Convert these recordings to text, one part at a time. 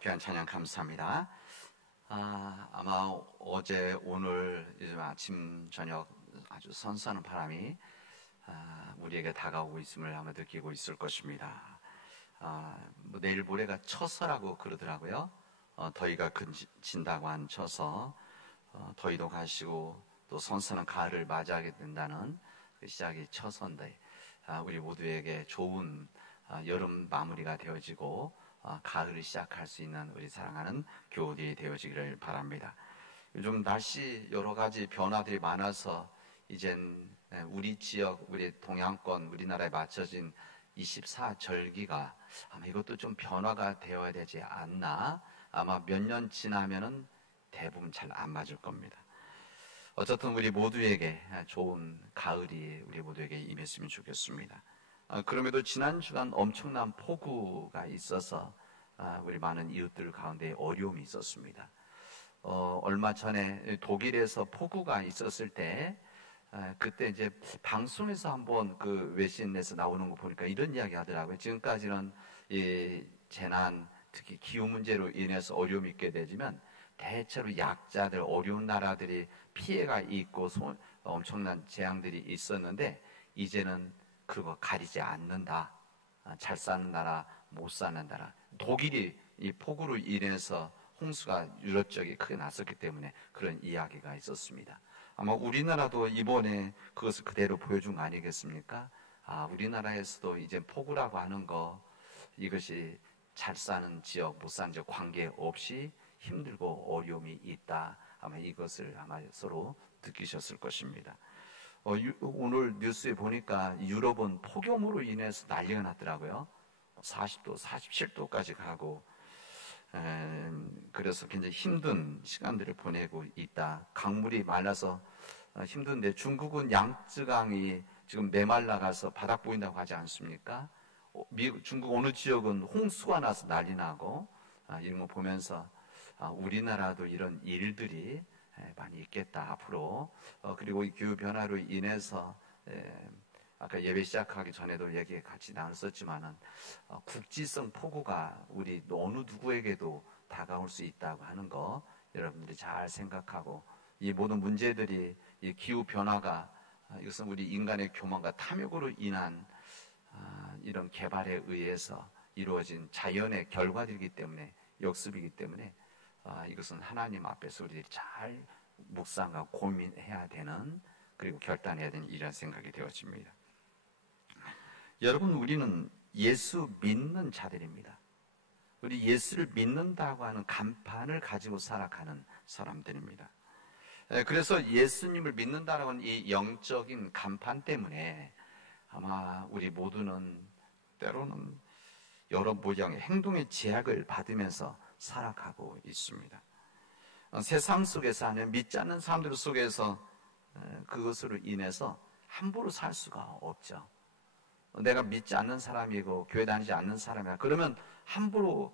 귀한 찬양 감사합니다. 아마 어제 오늘 요즘 아침 저녁 아주 선선한 바람이 우리에게 다가오고 있음을 아마 느끼고 있을 것입니다. 내일 모레가 처서라고 그러더라고요. 더위가 진다고 한 처서, 더위도 가시고 또 선선한 가을을 맞이하게 된다는 그 시작이 처서인데, 우리 모두에게 좋은 여름 마무리가 되어지고 가을을 시작할 수 있는 우리 사랑하는 교우들이 되어지기를 바랍니다. 요즘 날씨 여러 가지 변화들이 많아서 이젠 우리 지역, 우리 동양권, 우리나라에 맞춰진 24절기가 아마 이것도 좀 변화가 되어야 되지 않나. 아마 몇 년 지나면은 대부분 잘 안 맞을 겁니다. 어쨌든 우리 모두에게 좋은 가을이 우리 모두에게 임했으면 좋겠습니다. 그럼에도 지난 주간 엄청난 폭우가 있어서 우리 많은 이웃들 가운데 어려움이 있었습니다. 얼마 전에 독일에서 폭우가 있었을 때 그때 이제 방송에서 한번 그 외신에서 나오는 거 보니까 이런 이야기 하더라고요. 지금까지는 이 재난, 특히 기후 문제로 인해서 어려움이 있게 되지만 대체로 약자들, 어려운 나라들이 피해가 있고 엄청난 재앙들이 있었는데 이제는 그거 가리지 않는다. 잘 사는 나라, 못 사는 나라. 독일이 이 폭우로 인해서 홍수가 유럽 지역에 크게 났었기 때문에 그런 이야기가 있었습니다. 아마 우리나라도 이번에 그것을 그대로 보여준 거 아니겠습니까? 우리나라에서도 이제 폭우라고 하는 거, 이것이 잘 사는 지역, 못 사는 지역 관계없이 힘들고 어려움이 있다. 아마 이것을 아마 서로 느끼셨을 것입니다. 오늘 뉴스에 보니까 유럽은 폭염으로 인해서 난리가 났더라고요. 40도, 47도까지 가고, 그래서 굉장히 힘든 시간들을 보내고 있다. 강물이 말라서 힘든데 중국은 양쯔강이 지금 메말라가서 바닥 보인다고 하지 않습니까? 중국 어느 지역은 홍수가 나서 난리 나고, 이런 거 보면서 우리나라도 이런 일들이 많이 있겠다 앞으로. 그리고 이 기후 변화로 인해서 아까 예배 시작하기 전에도 얘기 같이 나눴었지만은 국지성 폭우가 우리 어느 누구에게도 다가올 수 있다고 하는 거 여러분들이 잘 생각하고, 이 모든 문제들이 이 기후 변화가 이것은 우리 인간의 교만과 탐욕으로 인한 이런 개발에 의해서 이루어진 자연의 결과들이기 때문에, 역습이기 때문에 이것은 하나님 앞에서 우리들이 잘 묵상하고 고민해야 되는, 그리고 결단해야 되는 이런 생각이 되어집니다. 여러분, 우리는 예수 믿는 자들입니다. 우리 예수를 믿는다고 하는 간판을 가지고 살아가는 사람들입니다. 그래서 예수님을 믿는다고 하는 이 영적인 간판 때문에 아마 우리 모두는 때로는 여러 모양의 행동의 제약을 받으면서 살아가고 있습니다. 세상 속에서 하는 믿지 않는 사람들 속에서 그것으로 인해서 함부로 살 수가 없죠. 내가 믿지 않는 사람이고 교회 다니지 않는 사람이야. 그러면 함부로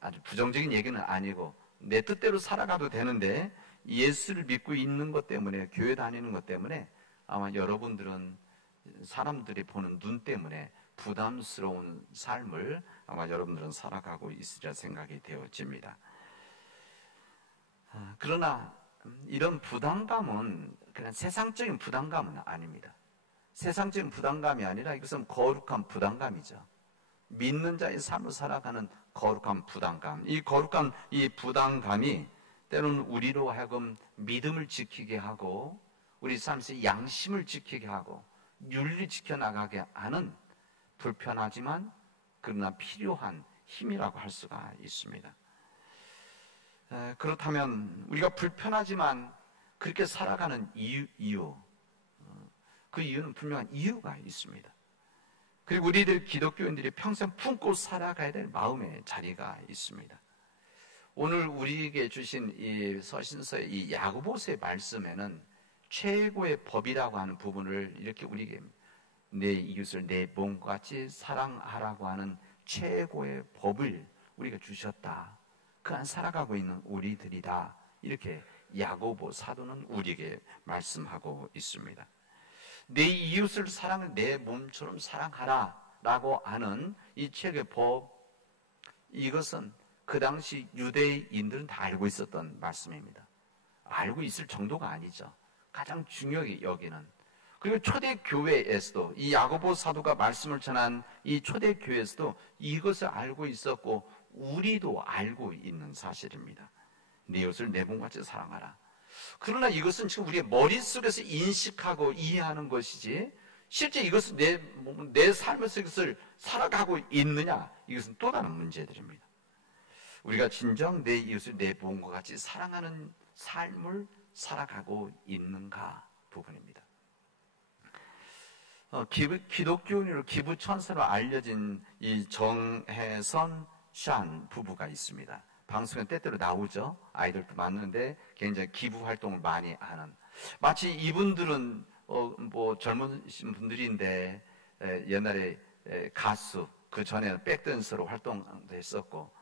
아주 부정적인 얘기는 아니고 내 뜻대로 살아가도 되는데, 예수를 믿고 있는 것 때문에, 교회 다니는 것 때문에 아마 여러분들은 사람들이 보는 눈 때문에 부담스러운 삶을 아마 여러분들은 살아가고 있으리라 생각이 되어집니다. 그러나 이런 부담감은 그냥 세상적인 부담감은 아닙니다. 세상적인 부담감이 아니라 이것은 거룩한 부담감이죠. 믿는 자의 삶을 살아가는 거룩한 부담감. 이 거룩한 이 부담감이 때로는 우리로 하여금 믿음을 지키게 하고, 우리 삶에서 양심을 지키게 하고, 윤리 지켜나가게 하는 불편하지만 그러나 필요한 힘이라고 할 수가 있습니다. 그렇다면 우리가 불편하지만 그렇게 살아가는 이유, 그 이유는 분명한 이유가 있습니다. 그리고 우리들 기독교인들이 평생 품고 살아가야 될 마음의 자리가 있습니다. 오늘 우리에게 주신 이 서신서의 이 야고보서의 말씀에는 최고의 법이라고 하는 부분을 이렇게 우리에게, 내 이웃을 내 몸과 같이 사랑하라고 하는 최고의 법을 우리가 주셨다. 그 안 살아가고 있는 우리들이다. 이렇게 야고보 사도는 우리에게 말씀하고 있습니다. 내 이웃을 내 몸처럼 사랑하라 라고 하는 이 최고의 법, 이것은 그 당시 유대인들은 다 알고 있었던 말씀입니다. 알고 있을 정도가 아니죠. 가장 중요하게 여기는. 그리고 초대교회에서도 이 야고보 사도가 말씀을 전한 이 초대교회에서도 이것을 알고 있었고 우리도 알고 있는 사실입니다. 네 이웃을 내 몸같이 사랑하라. 그러나 이것은 지금 우리의 머릿속에서 인식하고 이해하는 것이지 실제 이것을 내 삶에서 이것을 살아가고 있느냐, 이것은 또 다른 문제들입니다. 우리가 진정 내 이웃을 내 몸과 같이 사랑하는 삶을 살아가고 있는가 부분입니다. 기독교인으로 기부천사로 알려진 이 정혜선 샨 부부가 있습니다. 방송에 때때로 나오죠. 아이들도 많은데 굉장히 기부 활동을 많이 하는. 마치 이분들은 뭐 젊으신 분들인데 옛날에 가수, 그 전에는 백댄서로 활동도 했었고,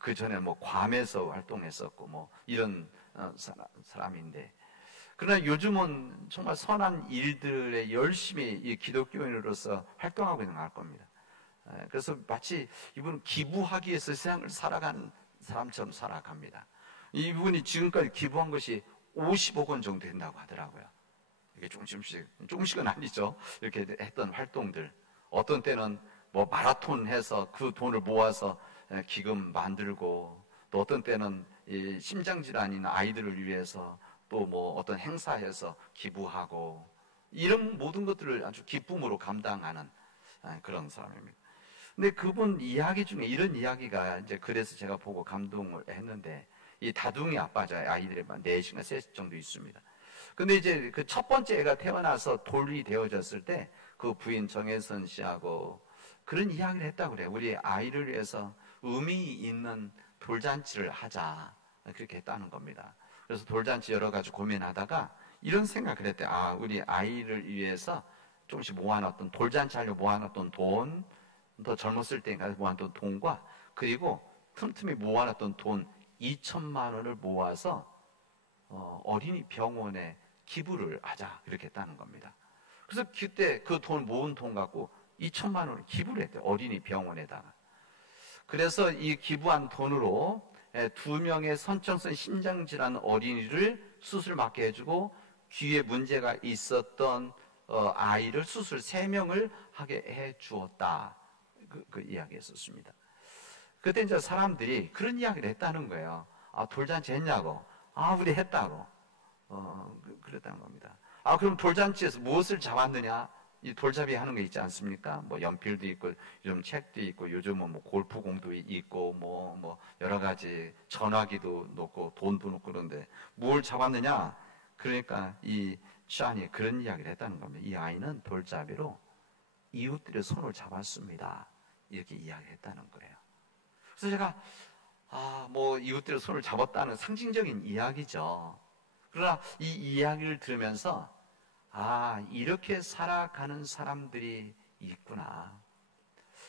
그 전에 뭐 괌에서 활동했었고, 뭐 이런 사람인데, 그러나 요즘은 정말 선한 일들에 열심히 이 기독교인으로서 활동하고 있는 걸 알 겁니다. 그래서 마치 이분은 기부하기 위해서 세상을 살아가는 사람처럼 살아갑니다. 이분이 지금까지 기부한 것이 50억 원 정도 된다고 하더라고요. 이게 조금씩은 아니죠. 이렇게 했던 활동들. 어떤 때는 뭐 마라톤 해서 그 돈을 모아서 기금 만들고, 또 어떤 때는 이 심장질환 있는 아이들을 위해서 또 뭐 어떤 행사해서 기부하고, 이런 모든 것들을 아주 기쁨으로 감당하는 그런 사람입니다. 근데 그분 이야기 중에 이런 이야기가 이제 그래서 제가 보고 감동을 했는데, 이 다둥이 아빠죠. 아이들이 4씩이나 3씩 정도 있습니다. 근데 이제 그 첫 번째 애가 태어나서 돌이 되어졌을 때 그 부인 정혜선 씨하고 그런 이야기를 했다고 그래요. 우리 아이를 위해서 의미 있는 돌잔치를 하자. 그렇게 했다는 겁니다. 그래서 돌잔치 여러 가지 고민하다가 이런 생각을 했대. 아, 우리 아이를 위해서 조금씩 모아놨던, 돌잔치 하려고 모아놨던 돈, 더 젊었을 때인가 모아놨던 돈과, 그리고 틈틈이 모아놨던 돈 2천만 원을 모아서 어린이 병원에 기부를 하자, 이렇게 했다는 겁니다. 그래서 그때 그 돈 모은 돈 갖고 2천만 원을 기부를 했대요. 어린이 병원에다가. 그래서 이 기부한 돈으로 2명의 선천성 심장질환 어린이를 수술 받게 해주고, 귀에 문제가 있었던 아이를 수술 3명을 하게 해 주었다. 그 이야기 했었습니다. 그때 이제 사람들이 그런 이야기를 했다는 거예요. 아, 돌잔치 했냐고. 아, 우리 했다고. 그랬다는 겁니다. 아, 그럼 돌잔치에서 무엇을 잡았느냐? 이 돌잡이 하는 거 있지 않습니까? 뭐 연필도 있고, 요즘 책도 있고, 요즘은 뭐 골프공도 있고, 뭐 여러 가지 전화기도 놓고, 돈도 놓고 그런데, 뭘 잡았느냐? 그러니까 이 샤니 그런 이야기를 했다는 겁니다. 이 아이는 돌잡이로 이웃들의 손을 잡았습니다. 이렇게 이야기를 했다는 거예요. 그래서 제가, 뭐 이웃들의 손을 잡았다는 상징적인 이야기죠. 그러나 이 이야기를 들으면서, 이렇게 살아가는 사람들이 있구나.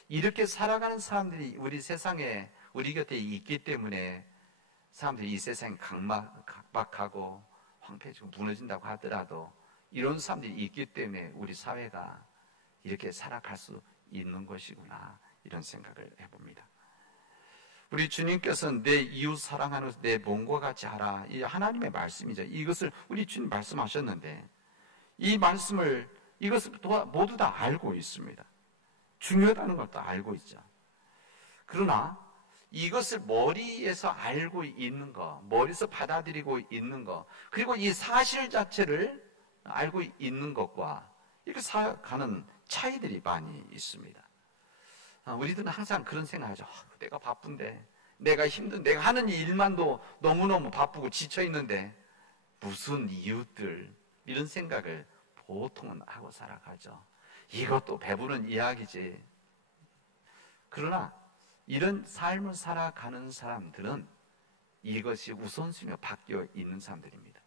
이렇게 살아가는 사람들이 우리 세상에, 우리 곁에 있기 때문에 사람들이 이 세상이 각박하고 황폐해지고 무너진다고 하더라도 이런 사람들이 있기 때문에 우리 사회가 이렇게 살아갈 수 있는 것이구나, 이런 생각을 해봅니다. 우리 주님께서는 내 이웃 사랑하는 것을 내 몸과 같이 하라. 이 하나님의 말씀이죠. 이것을 우리 주님 말씀하셨는데, 이 말씀을, 이것을 모두 다 알고 있습니다. 중요하다는 것도 알고 있죠. 그러나 이것을 머리에서 알고 있는 것, 머리에서 받아들이고 있는 것, 그리고 이 사실 자체를 알고 있는 것과 이렇게 살아가는 차이들이 많이 있습니다. 우리들은 항상 그런 생각하죠. 내가 바쁜데, 내가 힘든데, 내가 하는 일만도 너무너무 바쁘고 지쳐있는데 무슨 이웃들, 이런 생각을 보통은 하고 살아가죠. 이것도 배부른 이야기지. 그러나 이런 삶을 살아가는 사람들은 이것이 우선순위가 바뀌어 있는 사람들입니다.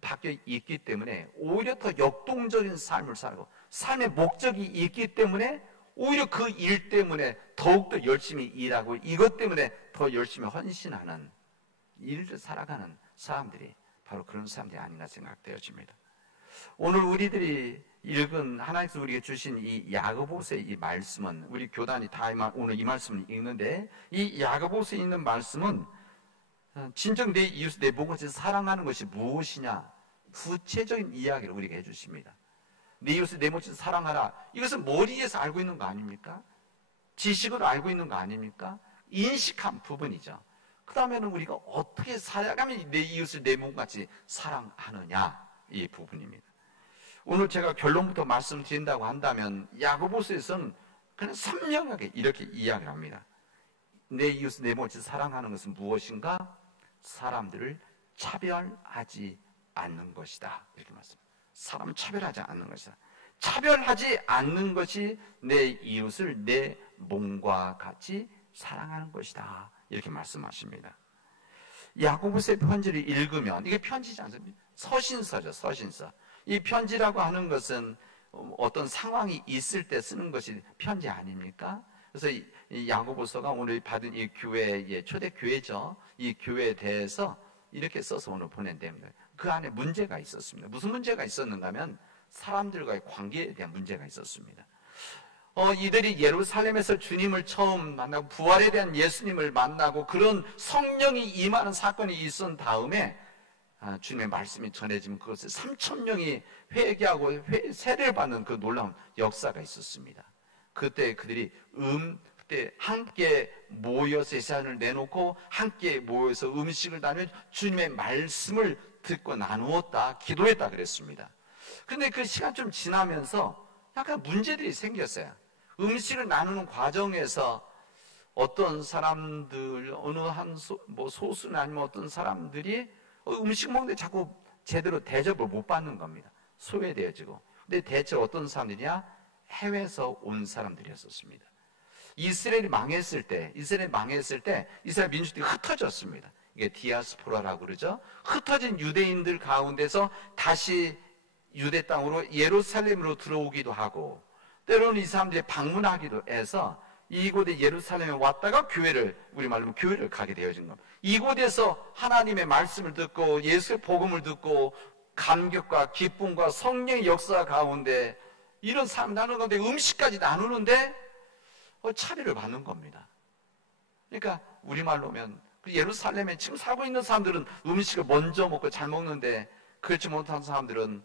바뀌어 있기 때문에 오히려 더 역동적인 삶을 살고, 삶의 목적이 있기 때문에 오히려 그 일 때문에 더욱더 열심히 일하고, 이것 때문에 더 열심히 헌신하는 일을 살아가는 사람들이 바로 그런 사람들이 아닌가 생각되어집니다. 오늘 우리들이 읽은 하나님께서 우리에게 주신 이 야고보서의 이 말씀은 우리 교단이 다 오늘 이 말씀을 읽는데 이 야고보서에 있는 말씀은 진정 내 이웃을 내 몸같이 사랑하는 것이 무엇이냐 구체적인 이야기를 우리에게 해주십니다. 내 이웃을 내 몸같이 사랑하라. 이것은 머리에서 알고 있는 거 아닙니까? 지식으로 알고 있는 거 아닙니까? 인식한 부분이죠. 그 다음에는 우리가 어떻게 살아가면 내 이웃을 내 몸같이 사랑하느냐 이 부분입니다. 오늘 제가 결론부터 말씀드린다고 한다면 야고보서에서는 그냥 선명하게 이렇게 이야기를 합니다. 내 이웃을 내 몸같이 사랑하는 것은 무엇인가? 사람들을 차별하지 않는 것이다. 이렇게 말씀합니다. 사람을 차별하지 않는 것이다. 차별하지 않는 것이 내 이웃을 내 몸과 같이 사랑하는 것이다. 이렇게 말씀하십니다. 야고보서의 편지를 읽으면 이게 편지지 않습니까? 서신서죠. 서신서. 이 편지라고 하는 것은 어떤 상황이 있을 때 쓰는 것이 편지 아닙니까? 그래서 이 야고보서가 오늘 받은 이 교회의 초대 교회죠. 이 교회에 대해서 이렇게 써서 오늘 보낸답니다. 그 안에 문제가 있었습니다. 무슨 문제가 있었는가 하면 사람들과의 관계에 대한 문제가 있었습니다. 이들이 예루살렘에서 주님을 처음 만나고 부활에 대한 예수님을 만나고 그런 성령이 임하는 사건이 있은 다음에 주님의 말씀이 전해지면 그것을 3,000명이 회개하고 세례를 받는 그 놀라운 역사가 있었습니다. 그때 그들이 그때 함께 모여서 예산을 내놓고 함께 모여서 음식을 나누며 주님의 말씀을 듣고 나누었다, 기도했다 그랬습니다. 근데 그 시간 좀 지나면서 약간 문제들이 생겼어요. 음식을 나누는 과정에서 어떤 사람들, 어느 한 소수는 아니면 어떤 사람들이 음식 먹는데 자꾸 제대로 대접을 못 받는 겁니다. 소외되어지고. 근데 대체 어떤 사람들이냐? 해외에서 온 사람들이었습니다. 이스라엘이 망했을 때 이스라엘 민족들이 흩어졌습니다. 이게 디아스포라라고 그러죠. 흩어진 유대인들 가운데서 다시 유대 땅으로 예루살렘으로 들어오기도 하고 때로는 이 사람들이 방문하기도 해서 이곳에 예루살렘에 왔다가 우리말로 교회를 가게 되어진 겁니다. 이곳에서 하나님의 말씀을 듣고 예수의 복음을 듣고 감격과 기쁨과 성령의 역사 가운데 이런 삶 나누는 건데 음식까지 나누는데 차별을 받는 겁니다. 그러니까 우리말로 하면 예루살렘에 지금 살고 있는 사람들은 음식을 먼저 먹고 잘 먹는데 그렇지 못한 사람들은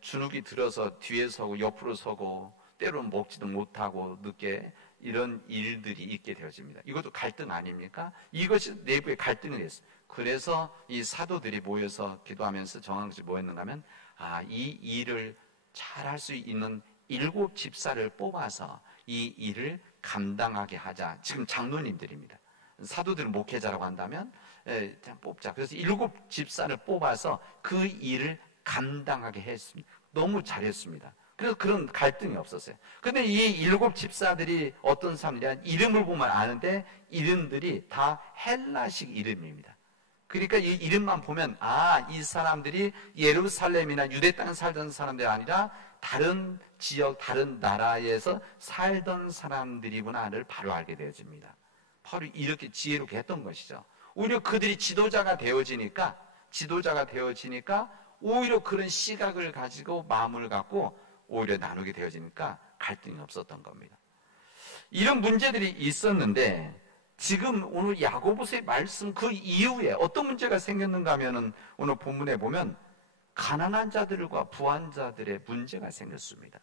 주눅이 들어서 뒤에 서고 옆으로 서고 때로는 먹지도 못하고 늦게 이런 일들이 있게 되어집니다. 이것도 갈등 아닙니까? 이것이 내부의 갈등이 됐어요. 그래서 이 사도들이 모여서 기도하면서 정한 것이 뭐였는가 하면 이 일을 잘할 수 있는 7 집사를 뽑아서 이 일을 감당하게 하자. 지금 장로님들입니다. 사도들은 목회자라고 한다면 그냥 뽑자. 그래서 7 집사를 뽑아서 그 일을 감당하게 했습니다. 너무 잘했습니다. 그래서 그런 갈등이 없었어요. 근데 이 7 집사들이 어떤 사람들이냐 이름을 보면 아는데 이름들이 다 헬라식 이름입니다. 그러니까 이 이름만 보면 이 사람들이 예루살렘이나 유대 땅에 살던 사람들이 아니라 다른 지역, 다른 나라에서 살던 사람들이구나를 바로 알게 되어집니다. 바로 이렇게 지혜롭게 했던 것이죠. 오히려 그들이 지도자가 되어지니까 오히려 그런 시각을 가지고 마음을 갖고 오히려 나누게 되어지니까 갈등이 없었던 겁니다. 이런 문제들이 있었는데 지금 오늘 야고보서의 말씀 그 이후에 어떤 문제가 생겼는가 하면은 오늘 본문에 보면 가난한 자들과 부한 자들의 문제가 생겼습니다.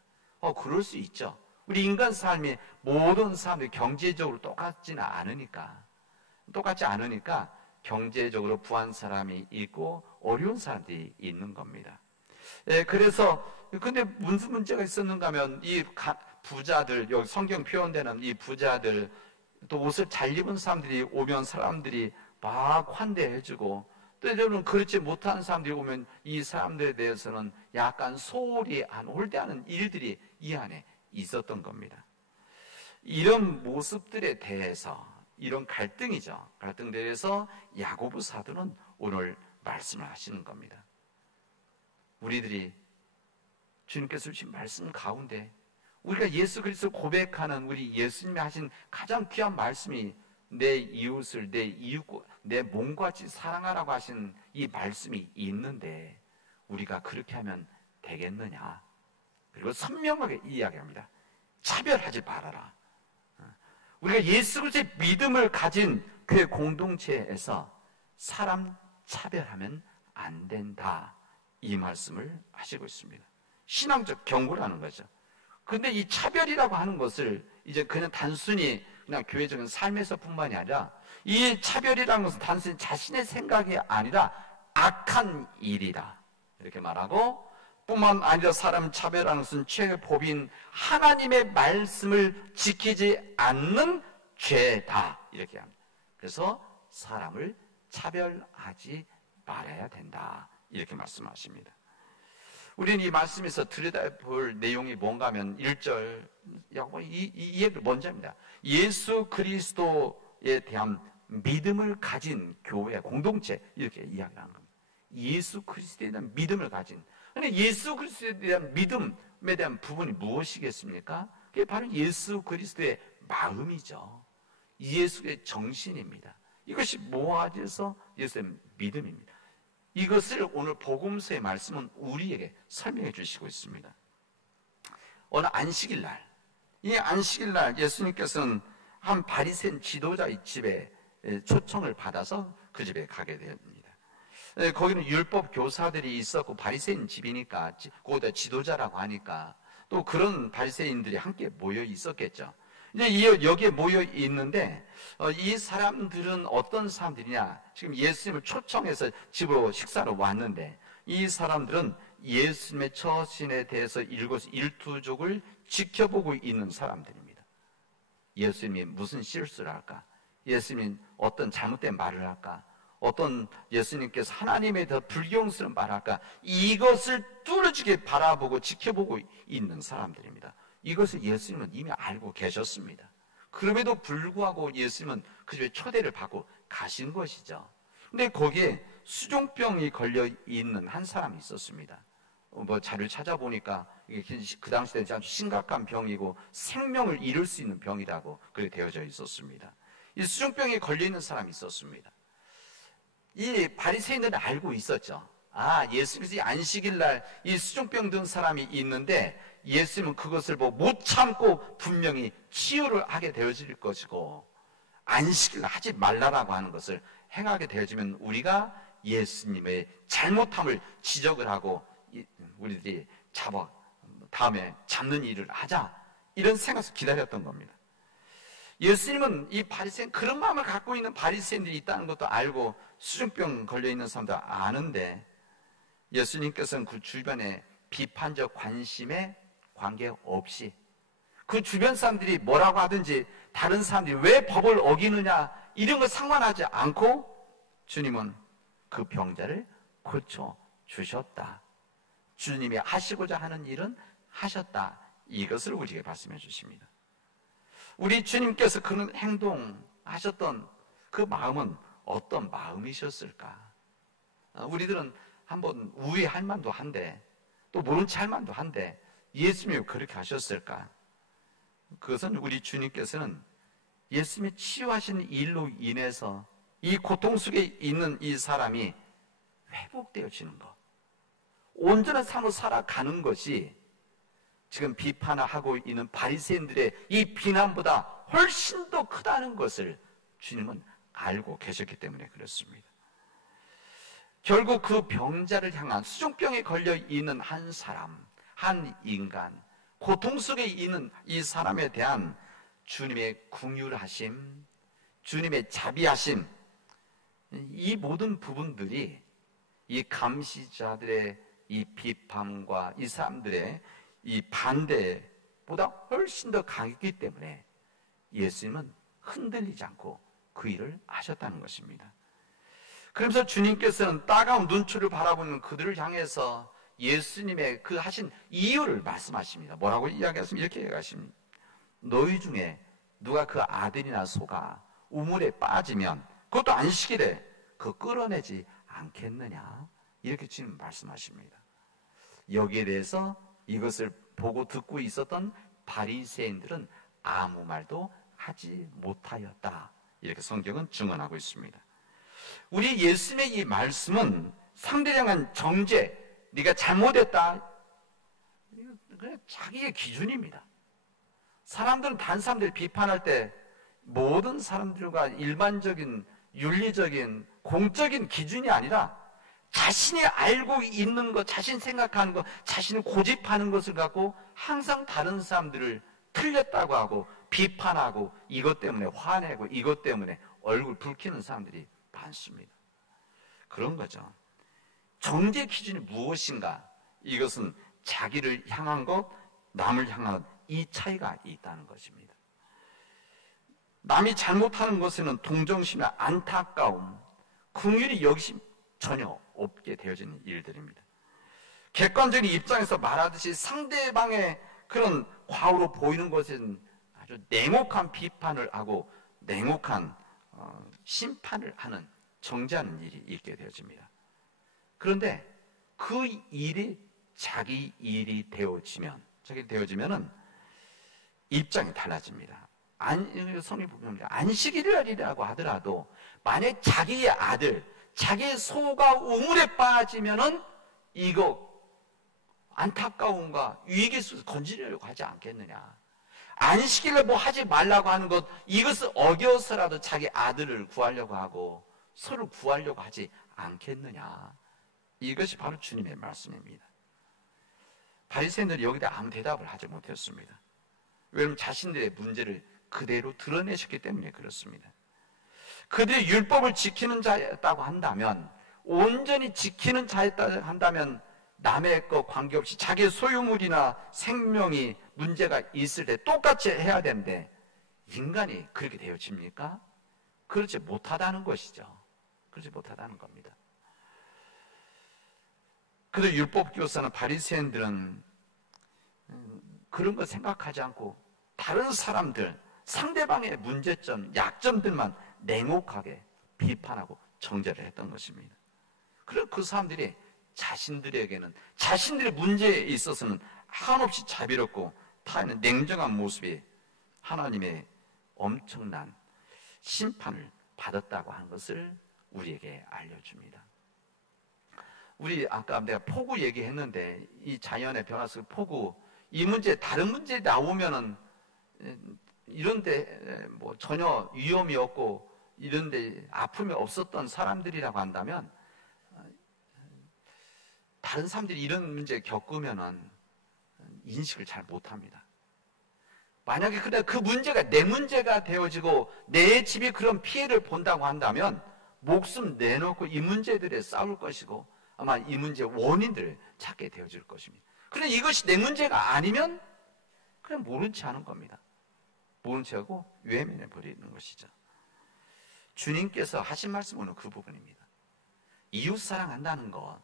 그럴 수 있죠. 우리 인간 삶이 모든 사람들이 경제적으로 똑같지 않으니까 경제적으로 부한 사람이 있고 어려운 사람들이 있는 겁니다. 그래서 근데 무슨 문제가 있었는가 하면 이 부자들, 여기 성경 표현되는 이 부자들 또 옷을 잘 입은 사람들이 오면 사람들이 막 환대해주고 때로는 그렇지 못한 사람들이 오면 이 사람들에 대해서는 약간 소홀히 홀대하는 일들이 이 안에 있었던 겁니다. 이런 모습들에 대해서 이런 갈등이죠. 갈등에 대해서 야고보 사도는 오늘 말씀을 하시는 겁니다. 우리들이 주님께서 주신 말씀 가운데 우리가 예수 그리스도 고백하는 우리 예수님이 하신 가장 귀한 말씀이 내 이웃을 내 이웃과 내 몸과 같이 사랑하라고 하신 이 말씀이 있는데 우리가 그렇게 하면 되겠느냐? 그리고 선명하게 이야기합니다. 차별하지 말아라. 우리가 예수 그리스도의 믿음을 가진 교회 공동체에서 사람 차별하면 안 된다, 이 말씀을 하시고 있습니다. 신앙적 경고라는 거죠. 그런데 이 차별이라고 하는 것을 이제 그냥 단순히 그냥 교회적인 삶에서 뿐만이 아니라, 이 차별이라는 것은 단순히 자신의 생각이 아니라 악한 일이다, 이렇게 말하고, 뿐만 아니라 사람 차별하는 것은 죄의 법인 하나님의 말씀을 지키지 않는 죄다, 이렇게 합니다. 그래서 사람을 차별하지 말아야 된다, 이렇게 말씀하십니다. 우리는 이 말씀에서 들여다볼 내용이 뭔가 하면 1절, 이 얘기를 먼저 합니다. 예수 그리스도에 대한 믿음을 가진 교회, 공동체, 이렇게 이야기하는 겁니다. 예수 그리스도에 대한 믿음을 가진. 근데 예수 그리스도에 대한 믿음에 대한 부분이 무엇이겠습니까? 그게 바로 예수 그리스도의 마음이죠. 예수의 정신입니다. 이것이 모아져서 예수의 믿음입니다. 이것을 오늘 복음서의 말씀은 우리에게 설명해 주시고 있습니다. 어느 안식일날, 이 안식일날 예수님께서는 한 바리새인 지도자의 집에 초청을 받아서 그 집에 가게 됩니다. 거기는 율법 교사들이 있었고 바리새인 집이니까, 거기다 지도자라고 하니까 또 그런 바리새인들이 함께 모여 있었겠죠. 이제 여기에 모여 있는데, 이 사람들은 어떤 사람들이냐? 지금 예수님을 초청해서 집으로 식사로 왔는데, 이 사람들은 예수님의 처신에 대해서 일거수일투족을 지켜보고 있는 사람들입니다. 예수님이 무슨 실수를 할까? 예수님이 어떤 잘못된 말을 할까? 어떤 예수님께서 하나님에 더 불경스러운 말을 할까? 이것을 뚫어지게 바라보고 지켜보고 있는 사람들입니다. 이것을 예수님은 이미 알고 계셨습니다. 그럼에도 불구하고 예수님은 그 집에 초대를 받고 가신 것이죠. 근데 거기에 수종병이 걸려 있는 한 사람이 있었습니다. 자료를 찾아보니까 이게 그 당시 때 아주 심각한 병이고 생명을 잃을 수 있는 병이라고 그렇게 되어져 있었습니다. 이 수종병에 걸려 있는 사람이 있었습니다. 이 바리새인들은 알고 있었죠. 예수님께서 안식일 날 이 수종병 든 사람이 있는데, 예수님은 그것을 못 참고 분명히 치유를 하게 되어질 것이고, 안식일 하지 말라라고 하는 것을 행하게 되어지면 우리가 예수님의 잘못함을 지적을 하고 우리들이 다음에 잡는 일을 하자, 이런 생각에서 기다렸던 겁니다. 예수님은 이 바리새인, 그런 마음을 갖고 있는 바리새인들이 있다는 것도 알고 수종병 걸려있는 사람도 아는데, 예수님께서는 그 주변에 비판적 관심에 관계없이 그 주변 사람들이 뭐라고 하든지, 다른 사람들이 왜 법을 어기느냐, 이런 거 상관하지 않고 주님은 그 병자를 고쳐주셨다. 주님이 하시고자 하는 일은 하셨다. 이것을 우리에게 말씀해 주십니다. 우리 주님께서 그런 행동하셨던 그 마음은 어떤 마음이셨을까? 우리들은 한번 우회할 만도 한데, 또 모른 체 할 만도 한데, 예수님이 그렇게 하셨을까? 그것은 우리 주님께서는 예수님이 치유하신 일로 인해서 이 고통 속에 있는 이 사람이 회복되어지는 것, 온전한 삶으로 살아가는 것이 지금 비판하고 있는 바리새인들의 이 비난보다 훨씬 더 크다는 것을 주님은 알고 계셨기 때문에 그렇습니다. 결국 그 병자를 향한, 수종병에 걸려 있는 한 사람, 한 인간, 고통 속에 있는 이 사람에 대한 주님의 긍휼하심, 주님의 자비하심, 이 모든 부분들이 이 감시자들의 이 비판과 이 사람들의 이 반대보다 훨씬 더 강했기 때문에 예수님은 흔들리지 않고 그 일을 하셨다는 것입니다. 그러면서 주님께서는 따가운 눈초리를 바라보는 그들을 향해서 예수님의 그 하신 이유를 말씀하십니다. 뭐라고 이야기하시면 이렇게 얘기하십니다. 너희 중에 누가 그 아들이나 소가 우물에 빠지면, 그것도 안식일에, 그거 끌어내지 않겠느냐, 이렇게 지금 말씀하십니다. 여기에 대해서 이것을 보고 듣고 있었던 바리새인들은 아무 말도 하지 못하였다, 이렇게 성경은 증언하고 있습니다. 우리 예수님의 이 말씀은 상대를 향한 정죄, 네가 잘못했다, 그냥 자기의 기준입니다. 사람들은 다른 사람들을 비판할 때 모든 사람들과 일반적인 윤리적인 공적인 기준이 아니라 자신이 알고 있는 것, 자신 생각하는 것, 자신을 고집하는 것을 갖고 항상 다른 사람들을 틀렸다고 하고 비판하고 이것 때문에 화내고 이것 때문에 얼굴 붉히는 사람들이 많습니다. 그런 거죠. 정죄 기준이 무엇인가? 이것은 자기를 향한 것, 남을 향한 이 차이가 있다는 것입니다. 남이 잘못하는 것에는 동정심이나 안타까움, 긍휼히 여기심 전혀 없게 되어지는 일들입니다. 객관적인 입장에서 말하듯이 상대방의 그런 과오로 보이는 것은 아주 냉혹한 비판을 하고 냉혹한 심판을 하는 정죄하는 일이 있게 되어집니다. 그런데 그 일이 자기 일이 되어지면은 입장이 달라집니다. 성경 보면 안식일이라고 하더라도 만약 자기의 아들, 자기의 소가 우물에 빠지면은 이거 안타까움과 위기 속에서 건지려고 하지 않겠느냐. 안식일을 뭐 하지 말라고 하는 것, 이것을 어겨서라도 자기 아들을 구하려고 하고 소를 구하려고 하지 않겠느냐. 이것이 바로 주님의 말씀입니다. 바리새인들이 여기다 아무 대답을 하지 못했습니다. 왜냐하면 자신들의 문제를 그대로 드러내셨기 때문에 그렇습니다. 그들이 율법을 지키는 자였다고 한다면, 온전히 지키는 자였다고 한다면 남의 것 관계없이 자기의 소유물이나 생명이 문제가 있을 때 똑같이 해야 되는데 인간이 그렇게 되어집니까? 그렇지 못하다는 것이죠. 그렇지 못하다는 겁니다. 그래도 율법교사나 바리새인들은 그런 거 생각하지 않고 다른 사람들, 상대방의 문제점, 약점들만 냉혹하게 비판하고 정죄를 했던 것입니다. 그리고 그 사람들이 자신들에게는 자신들의 문제에 있어서는 한없이 자비롭고 타인은 냉정한 모습이 하나님의 엄청난 심판을 받았다고 하는 것을 우리에게 알려줍니다. 우리 아까 내가 폭우 얘기했는데 이 자연의 변화 속 폭우, 이 문제 다른 문제 나오면은 이런데 뭐 전혀 위험이 없고 이런데 아픔이 없었던 사람들이라고 한다면 다른 사람들이 이런 문제 겪으면은 인식을 잘 못합니다. 만약에 그 문제가 내 문제가 되어지고 내 집이 그런 피해를 본다고 한다면 목숨 내놓고 이 문제들에 싸울 것이고 아마 이 문제의 원인들을 찾게 되어질 것입니다. 그런데 이것이 내 문제가 아니면 그냥 모른 체 하는 겁니다. 모른 체 하고 외면해 버리는 것이죠. 주님께서 하신 말씀은 그 부분입니다. 이웃 사랑한다는 것,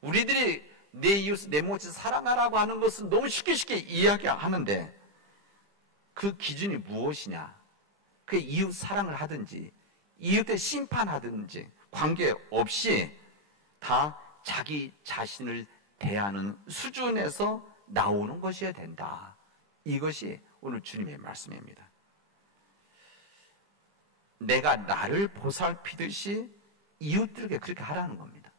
우리들이 내 이웃, 내 모습을 사랑하라고 하는 것은 너무 쉽게 이야기하는데 그 기준이 무엇이냐? 그 이웃 사랑을 하든지 이웃의 심판하든지 관계없이 다 자기 자신을 대하는 수준에서 나오는 것이어야 된다. 이것이 오늘 주님의 말씀입니다. 내가 나를 보살피듯이 이웃들에게 그렇게 하라는 겁니다.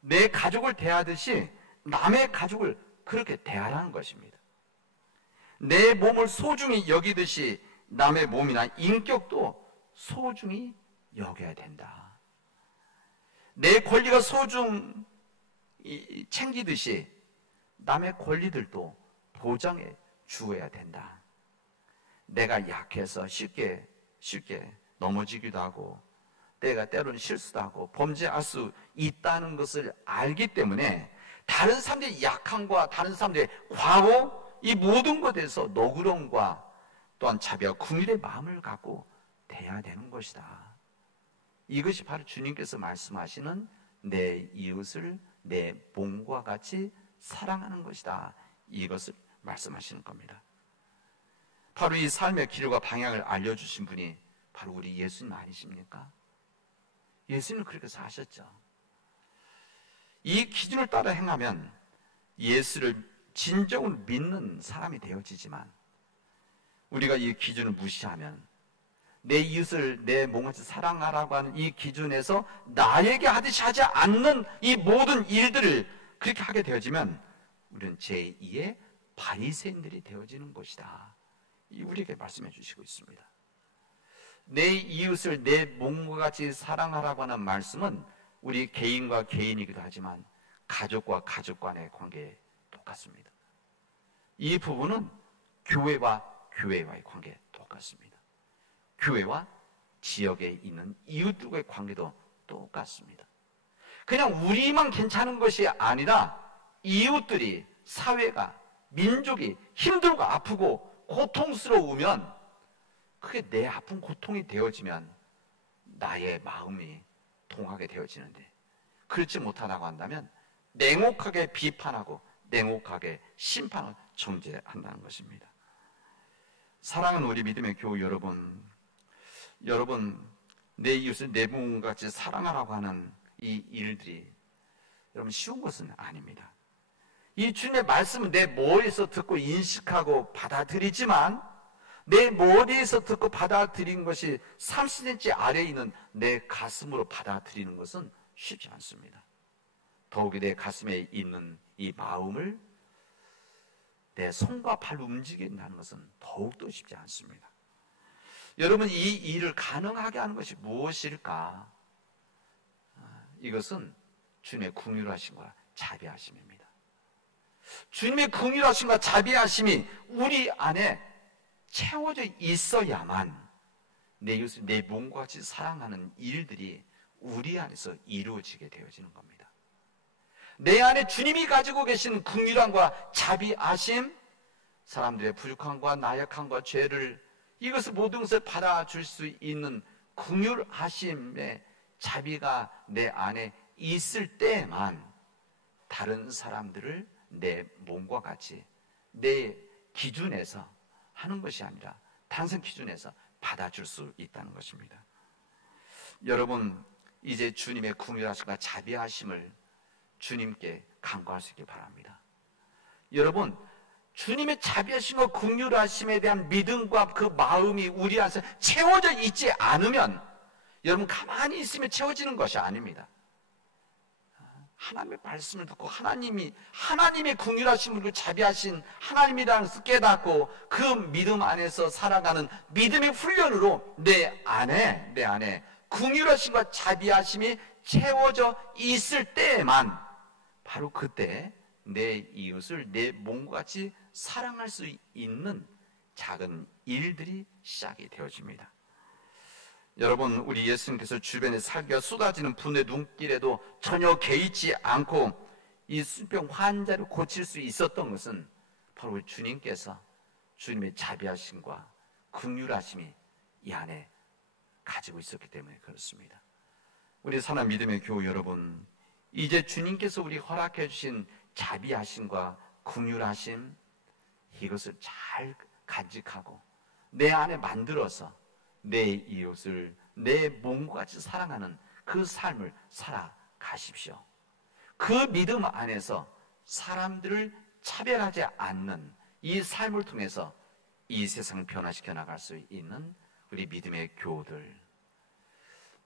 내 가족을 대하듯이 남의 가족을 그렇게 대하라는 것입니다. 내 몸을 소중히 여기듯이 남의 몸이나 인격도 소중히 여겨야 된다. 내 권리가 소중히 챙기듯이 남의 권리들도 보장해 주어야 된다. 내가 약해서 쉽게 넘어지기도 하고 내가 때로는 실수도 하고 범죄할 수 있다는 것을 알기 때문에 다른 사람들의 약함과 다른 사람들의 과오, 이 모든 것에서 너그러움과 또한 자비와 긍휼의 마음을 갖고 대해야 되는 것이다. 이것이 바로 주님께서 말씀하시는 내 이웃을 내 몸과 같이 사랑하는 것이다. 이것을 말씀하시는 겁니다. 바로 이 삶의 길과 방향을 알려주신 분이 바로 우리 예수님 아니십니까? 예수님은 그렇게 사셨죠. 이 기준을 따라 행하면 예수를 진정으로 믿는 사람이 되어지지만 우리가 이 기준을 무시하면 내 이웃을 내 몸같이 사랑하라고 하는 이 기준에서 나에게 하듯이 하지 않는 이 모든 일들을 그렇게 하게 되어지면 우리는 제2의 바리새인들이 되어지는 것이다. 우리에게 말씀해 주시고 있습니다. 내 이웃을 내 몸과 같이 사랑하라고 하는 말씀은 우리 개인과 개인이기도 하지만 가족과 가족 간의 관계에 똑같습니다. 이 부분은 교회와 교회와의 관계에 똑같습니다. 교회와 지역에 있는 이웃들과의 관계도 똑같습니다. 그냥 우리만 괜찮은 것이 아니라 이웃들이, 사회가, 민족이 힘들고 아프고 고통스러우면, 그게 내 아픈 고통이 되어지면 나의 마음이 통하게 되어지는데, 그렇지 못하다고 한다면 냉혹하게 비판하고 냉혹하게 심판을 정죄한다는 것입니다. 사랑하는 우리 믿음의 교우 여러분, 내 이웃을 내 몸과 같이 사랑하라고 하는 이 일들이 여러분 쉬운 것은 아닙니다. 이 주님의 말씀은 내 머리에서 듣고 인식하고 받아들이지만, 내 머리에서 듣고 받아들인 것이 30cm 아래에 있는 내 가슴으로 받아들이는 것은 쉽지 않습니다. 더욱이 내 가슴에 있는 이 마음을 내 손과 발로 움직인다는 것은 더욱더 쉽지 않습니다. 여러분, 이 일을 가능하게 하는 것이 무엇일까? 이것은 주님의 긍휼하심과 자비하심입니다. 주님의 긍휼하심과 자비하심이 우리 안에 채워져 있어야만 내 이웃을 내 몸과 같이 사랑하는 일들이 우리 안에서 이루어지게 되어지는 겁니다. 내 안에 주님이 가지고 계신 긍휼함과 자비하심, 사람들의 부족함과 나약함과 죄를, 이것을 모든 것을 받아줄 수 있는 긍휼하심의 자비가 내 안에 있을 때만 다른 사람들을 내 몸과 같이 내 기준에서 하는 것이 아니라 단순 기준에서 받아줄 수 있다는 것입니다. 여러분, 이제 주님의 긍휼하심과 자비하심을 주님께 간구할 수 있길 바랍니다. 여러분, 주님의 자비하심과 긍휼하심에 대한 믿음과 그 마음이 우리 안에서 채워져 있지 않으면, 여러분 가만히 있으면 채워지는 것이 아닙니다. 하나님의 말씀을 듣고 하나님의 긍휼하심을, 그 자비하신 하나님이라는 것을 깨닫고 그 믿음 안에서 살아가는 믿음의 훈련으로 내 안에 긍휼하심과 자비하심이 채워져 있을 때에만, 바로 그때 내 이웃을 내 몸과 같이 사랑할 수 있는 작은 일들이 시작이 되어집니다. 여러분, 우리 예수님께서 주변에 살기가 쏟아지는 분의 눈길에도 전혀 개의치 않고 이 수병 환자를 고칠 수 있었던 것은 바로 주님께서 주님의 자비하심과 긍휼하심이 이 안에 가지고 있었기 때문에 그렇습니다. 우리 사랑 믿음의 교우 여러분, 이제 주님께서 우리 허락해 주신 자비하심과 긍휼하심, 이것을 잘 간직하고 내 안에 만들어서 내 이웃을 내 몸과 같이 사랑하는 그 삶을 살아가십시오. 그 믿음 안에서 사람들을 차별하지 않는 이 삶을 통해서 이 세상을 변화시켜 나갈 수 있는 우리 믿음의 교우들,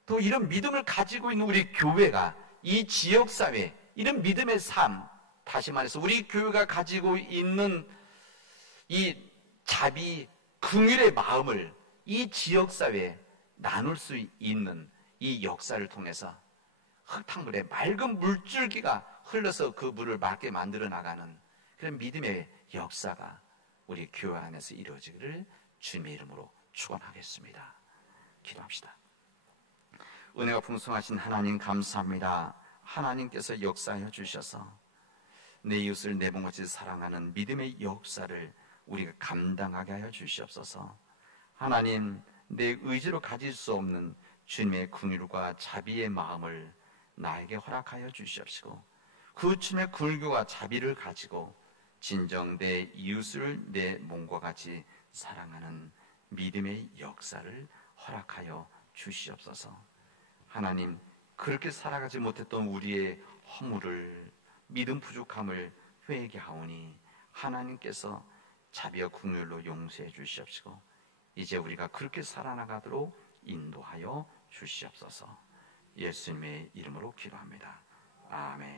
또 이런 믿음을 가지고 있는 우리 교회가, 이 지역사회, 이런 믿음의 삶, 다시 말해서 우리 교회가 가지고 있는 이 자비, 긍휼의 마음을 이 지역사회에 나눌 수 있는 이 역사를 통해서 흙탕물에 맑은 물줄기가 흘러서 그 물을 맑게 만들어 나가는 그런 믿음의 역사가 우리 교회 안에서 이루어지기를 주님의 이름으로 축원하겠습니다. 기도합시다. 은혜가 풍성하신 하나님 감사합니다. 하나님께서 역사하여 주셔서 내 이웃을 내 몸같이 사랑하는 믿음의 역사를 우리가 감당하게 하여 주시옵소서. 하나님, 내 의지로 가질 수 없는 주님의 긍휼과 자비의 마음을 나에게 허락하여 주시옵시고, 그 주님의 긍휼과 자비를 가지고 진정 내 이웃을 내 몸과 같이 사랑하는 믿음의 역사를 허락하여 주시옵소서. 하나님, 그렇게 살아가지 못했던 우리의 허물을, 믿음 부족함을 회개하오니 하나님께서 자비와 긍휼로 용서해 주시옵시고 이제 우리가 그렇게 살아나가도록 인도하여 주시옵소서. 예수님의 이름으로 기도합니다. 아멘.